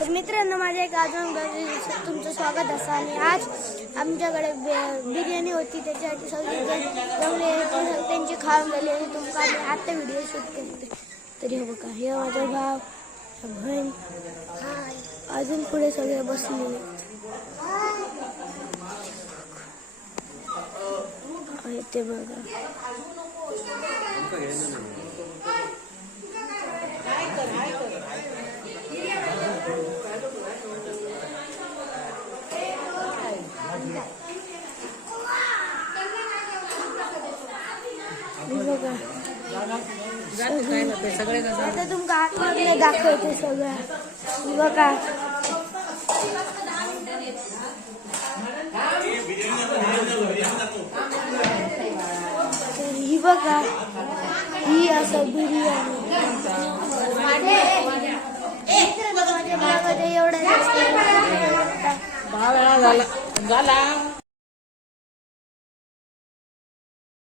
तर मित्रांनो, माझ्या एक अजून तुमचं स्वागत असं. आणि आज आमच्याकडे बिर्याणी होती, त्याच्यासाठी सगळे जमले, त्यांची खाऊन गेली आणि तुमचा आम्ही आता व्हिडिओ शूट करते. तरी हे बघा, हे माझा भाव, बहीण, अजून पुढे सगळे बसलेले ते बघा. आता तुमका आतमध्ये दाखवते सगळं. बघा, ही बघा, ही असं बिर्याणी. माझ्या भावामध्ये एवढा 10 वेळा झाला.